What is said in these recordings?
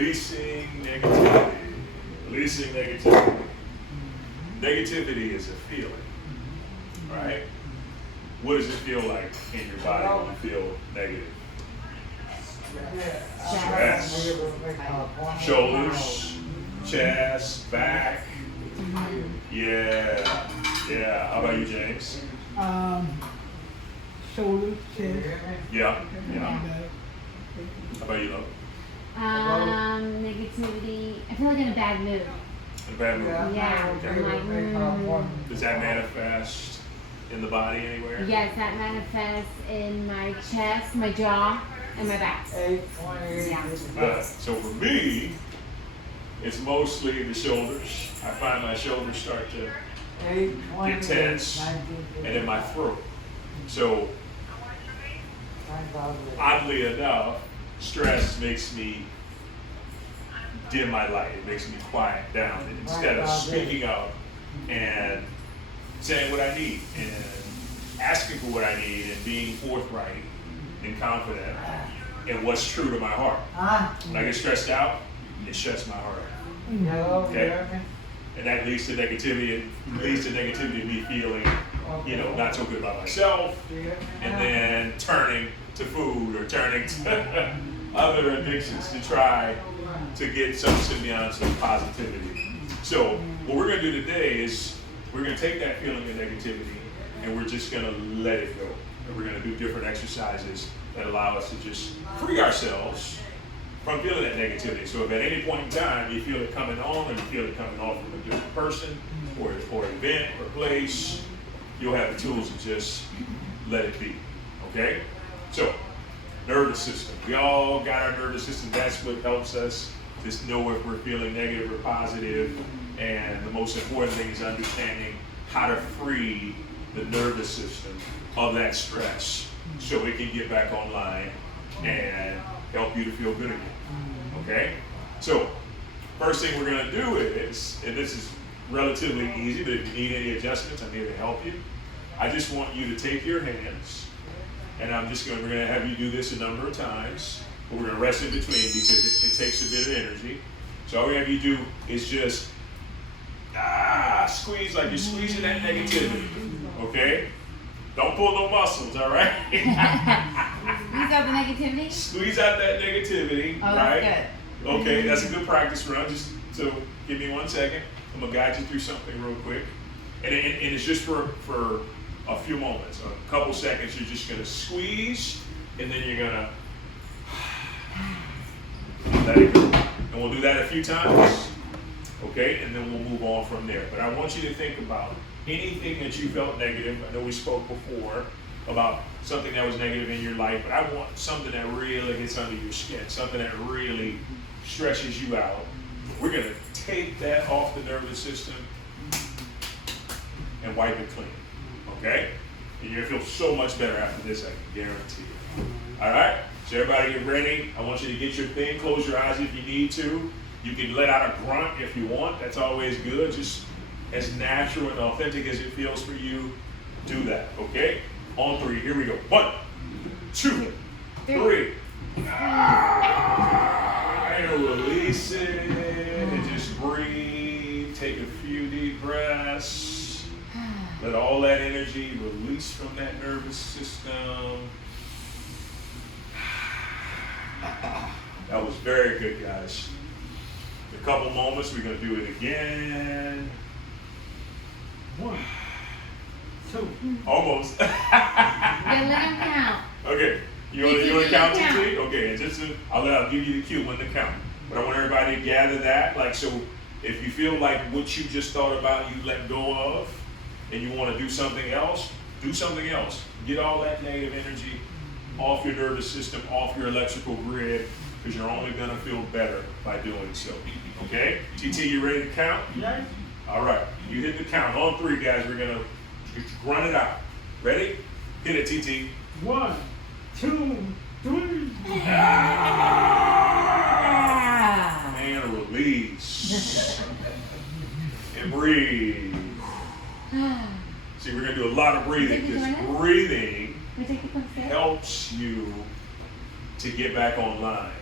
Releasing negativity. Releasing negativity. Negativity is a feeling, right? What does it feel like in your body when you feel negative? Stress. Shoulders, chest, back. Yeah. Yeah. How about you, James? Shoulder, chest. Yeah. Yeah. How about you, Lo? Negativity. I feel like in a bad mood. In a bad mood? Yeah. I'm like, Does that manifest in the body anywhere? Yes, that manifests in my chest, my jaw, and my back. Yeah. So for me, it's mostly the shoulders. I find my shoulders start to get tense, and in my throat. So oddly enough, stress makes me dim my light. It makes me quiet down. And instead of speaking up and saying what I need and asking for what I need and being forthright and confident in what's true to my heart. When I get stressed out, it shuts my heart. Okay? And that leads to negativity. It leads to negativity, me feeling, not so good about myself, and then turning to food or turning to other addictions to try to get some semblance of positivity. So what we're going to do today is we're going to take that feeling of negativity and we're just going to let it go. And we're going to do different exercises that allow us to just free ourselves from feeling that negativity. So if at any point in time you feel it coming on or you feel it coming off from a different person or event or place, you'll have the tools to just let it be. Okay? So, nervous system. We all got our nervous system. That's what helps us just know if we're feeling negative or positive. And the most important thing is understanding how to free the nervous system of that stress so it can get back online and help you to feel good again. Okay? So, first thing we're going to do is, and this is relatively easy, but if you need any adjustments, I'm here to help you. I just want you to take your hands, and we're going to have you do this a number of times, but we're going to rest in between because it takes a bit of energy. So all we have you do is just squeeze like you're squeezing that negativity, okay? Don't pull no muscles, all right? Squeeze out the negativity? Squeeze out that negativity, oh, right? That's good. Okay, that's a good practice run. So give me 1 second. I'm going to guide you through something real quick. And it's just for a few moments, a couple seconds. You're just going to squeeze, and then you're going to let it go. And we'll do that a few times, okay? And then we'll move on from there. But I want you to think about anything that you felt negative. I know we spoke before about something that was negative in your life, but I want something that really gets under your skin, something that really stresses you out. We're going to take that off the nervous system and wipe it clean, okay? And you're going to feel so much better after this, I can guarantee you. All right? So everybody get ready. I want you to get your thing. Close your eyes if you need to. You can let out a grunt if you want. That's always good. Just as natural and authentic as it feels for you, do that, okay? On 3, here we go. 1, 2, 3. And release it. And just breathe. Take a few deep breaths. Let all that energy release from that nervous system. That was very good, guys. In a couple moments, we're going to do it again. 1, 2. Almost. Then let him count. Okay. You want to count to 3? Okay. And I'll give you the cue when to count. But I want everybody to gather that. So if you feel like what you just thought about you let go of, and you want to do something else, do something else. Get all that negative energy off your nervous system, off your electrical grid, because you're only going to feel better by doing so. Okay? TT, you ready to count? Yes. All right. You hit the count. On 3, guys. We're going to run it out. Ready? Hit it, TT. 1, 2, 3. And release. And breathe. See, we're going to do a lot of breathing because breathing helps you to get back online,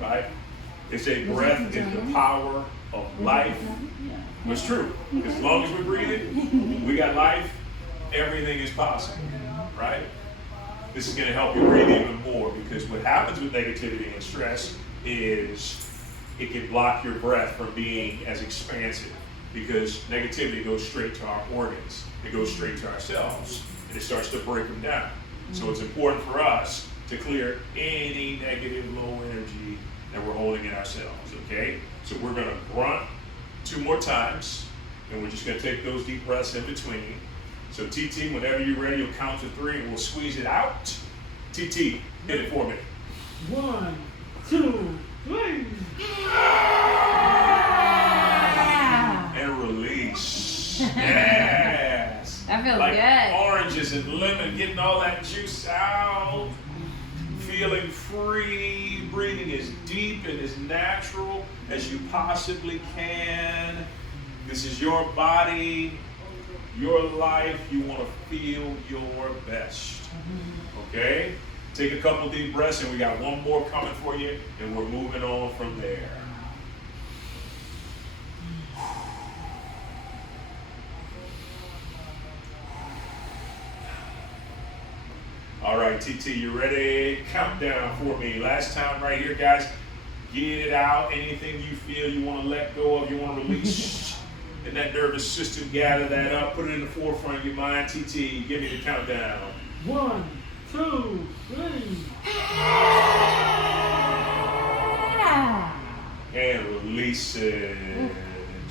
right? It's a breath in the power of life. It's true. As long as we're breathing, we got life, everything is possible, right? This is going to help you breathe even more, because what happens with negativity and stress is it can block your breath from being as expansive, because negativity goes straight to our organs. It goes straight to our cells, and it starts to break them down. So it's important for us to clear any negative low energy that we're holding in ourselves, okay? So we're going to grunt 2 more times, and we're just going to take those deep breaths in between. So TT, whenever you're ready, you'll count to 3 and we'll squeeze it out. TT, hit it for me. 1, 2, 3. And release. Yes. That feels like good. Oranges and lemon, getting all that juice out. Feeling free, breathing as deep and as natural as you possibly can. This is your body, your life. You want to feel your best. Okay? Take a couple deep breaths, and we got one more coming for you, and we're moving on from there. All right, TT, you ready? Countdown for me. Last time right here, guys. Get it out. Anything you feel you want to let go of, you want to release in that nervous system, gather that up, put it in the forefront of your mind. TT, give me the countdown. 1, 2, 3. And release it.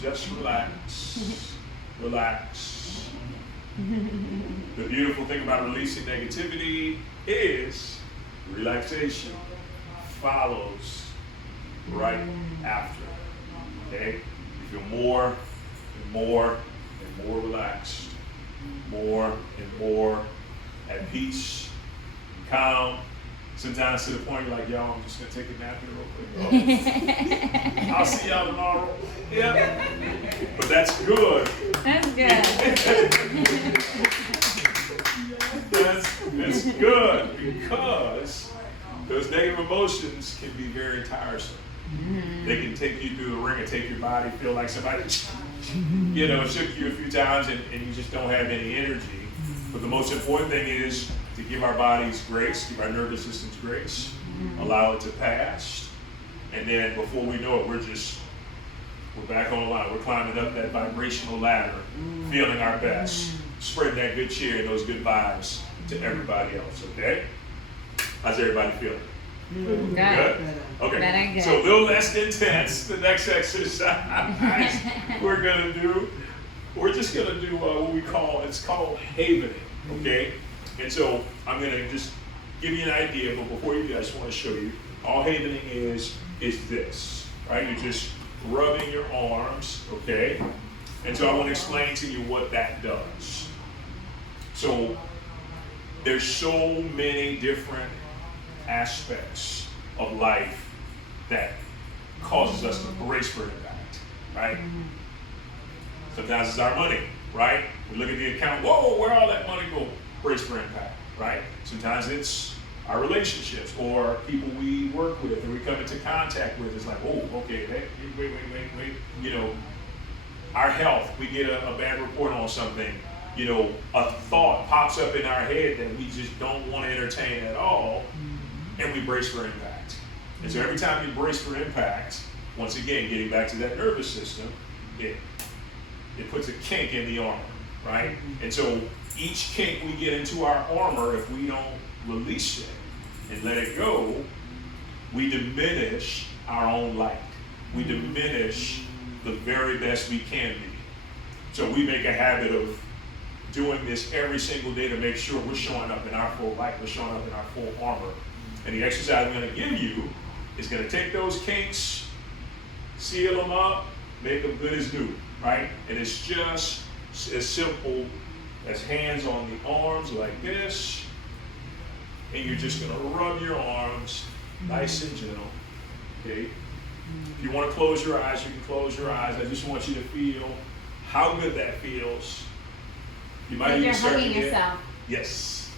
Just relax. Relax. The beautiful thing about releasing negativity is relaxation follows right after. Okay? You feel more and more and more relaxed, more and more at peace and calm. Sometimes to the point you're like, yo, I'm just gonna take a nap here real quick. I'll see y'all tomorrow. Yeah. But that's good. That's good. That's good, because those negative emotions can be very tiresome. They can take you through the ringer, take your body, feel like somebody, shook you a few times, and you just don't have any energy. But the most important thing is to give our bodies grace, give our nervous systems grace, allow it to pass, and then before we know it, we're back on the line. We're climbing up that vibrational ladder, feeling our best, spreading that good cheer and those good vibes to everybody else, okay? How's everybody feeling? Good. Good? Okay, Better good. so a little less intense. The next exercise we're just gonna do it's called havening, okay? And so I'm gonna just give you an idea, but before you do, I just wanna show you, all havening is this, right? You're just rubbing your arms, okay? And so I wanna explain to you what that does. So there's so many different aspects of life that causes us to brace for impact, right? Sometimes it's our money, right? We look at the account, whoa, where all that money go? Brace for impact, right? Sometimes it's our relationships or people we work with or we come into contact with. It's like, oh, okay, wait. Our health, we get a bad report on something. A thought pops up in our head that we just don't want to entertain at all, and we brace for impact. And so every time you brace for impact, once again, getting back to that nervous system, it puts a kink in the armor, right? And so each kink we get into our armor, if we don't release it and let it go, we diminish our own light. We diminish the very best we can be. So we make a habit of doing this every single day to make sure we're showing up in our full light, we're showing up in our full armor. And the exercise I'm going to give you is going to take those kinks, seal them up, make them good as new, right? And it's just as simple as hands on the arms like this, and you're just going to rub your arms nice and gentle, okay? If you want to close your eyes, you can close your eyes. I just want you to feel how good that feels. You might Like even you're start hugging to get, yourself. yes.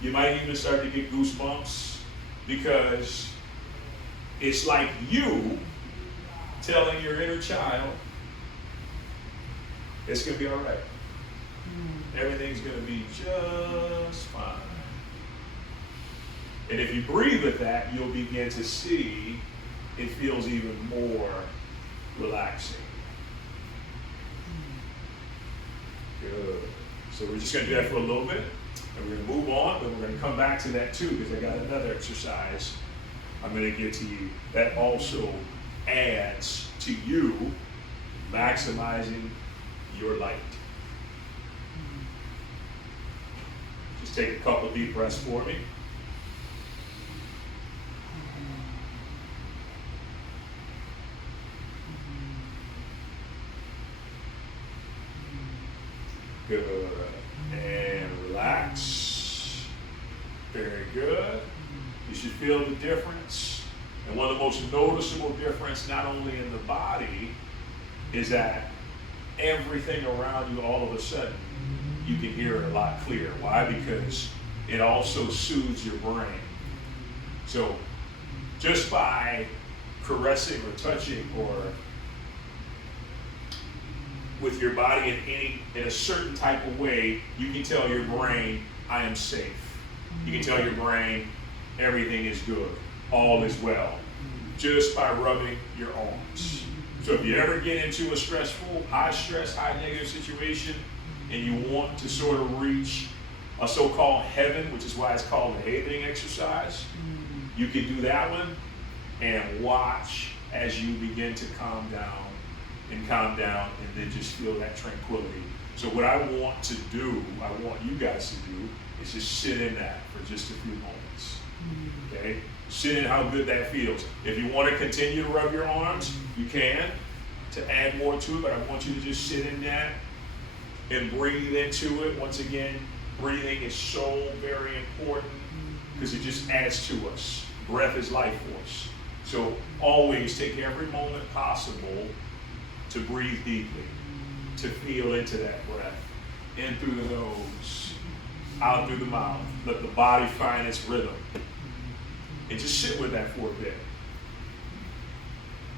You might even start to get goosebumps, because it's like you telling your inner child, it's going to be all right. Everything's going to be just fine. And if you breathe with that, you'll begin to see it feels even more relaxing. Good. So we're just going to do that for a little bit, and we're going to move on, but we're going to come back to that too, because I got another exercise I'm going to give to you that also adds to you maximizing your light. Just take a couple deep breaths for me. Good. And relax. Very good. You should feel the difference. And one of the most noticeable difference, not only in the body, is that everything around you all of a sudden, you can hear it a lot clearer. Why? Because it also soothes your brain. So just by caressing or touching or with your body in a certain type of way, you can tell your brain, I am safe. You can tell your brain, everything is good, all is well, just by rubbing your arms. So if you ever get into a stressful, high stress, high negative situation, and you want to sort of reach a so-called heaven, which is why it's called the havening exercise, you can do that one and watch as you begin to calm down, and then just feel that tranquility. So what I want to do, I want you guys to do, is just sit in that for just a few moments. Okay? Sit in how good that feels. If you want to continue to rub your arms, you can, to add more to it, but I want you to just sit in that and breathe into it. Once again, breathing is so very important because it just adds to us. Breath is life force. So always take every moment possible to breathe deeply, to feel into that breath. In through the nose, out through the mouth. Let the body find its rhythm. And just sit with that for a bit.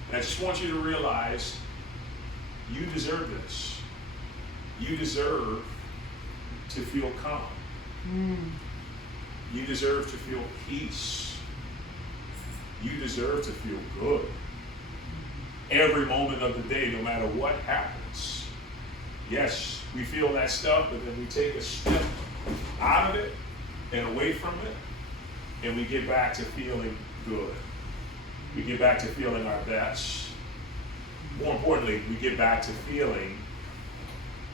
And I just want you to realize you deserve this. You deserve to feel calm. You deserve to feel peace. You deserve to feel good. Every moment of the day, no matter what happens. Yes, we feel that stuff, but then we take a step out of it and away from it, and we get back to feeling good. We get back to feeling our best. More importantly, we get back to feeling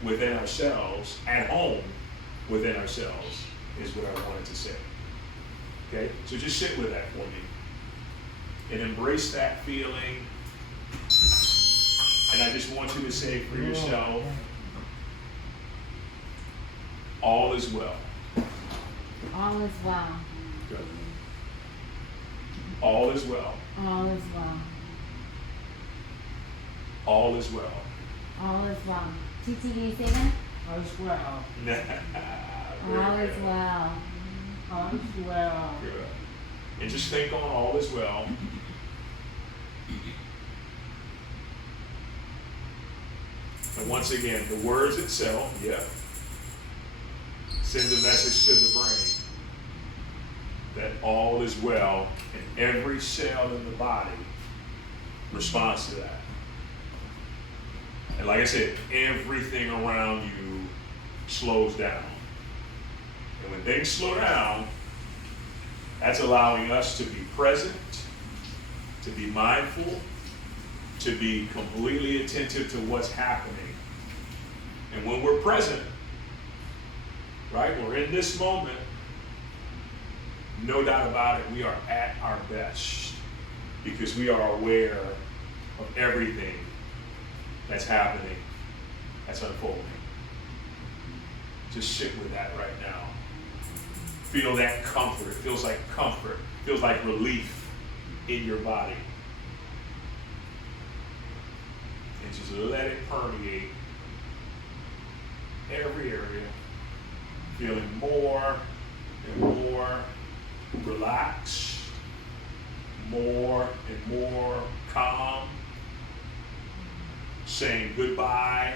within ourselves, at home within ourselves, is what I wanted to say. Okay? So just sit with that for me and embrace that feeling. And I just want you to say for yourself, all is well. All is well. Good. All is well. All is well. All is well. All is well. TT, can you say that? All is well. All is well. All is well. Good. And just think on all is well. And once again, the words itself, send a message to the brain that all is well, and every cell in the body responds to that. And like I said, everything around you slows down. And when things slow down, that's allowing us to be present, to be mindful, to be completely attentive to what's happening. And when we're present, right, we're in this moment, no doubt about it, we are at our best because we are aware of everything that's happening, that's unfolding. Just sit with that right now. Feel that comfort. It feels like comfort. It feels like relief in your body. And just let it permeate every area, feeling more and more relaxed, more and more calm, saying goodbye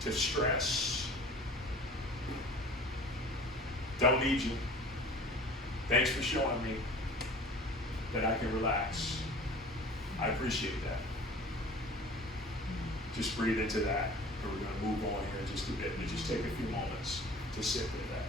to stress. Don't need you. Thanks for showing me that I can relax. I appreciate that. Just breathe into that, and we're going to move on here in just a bit, and just take a few moments to sit with that.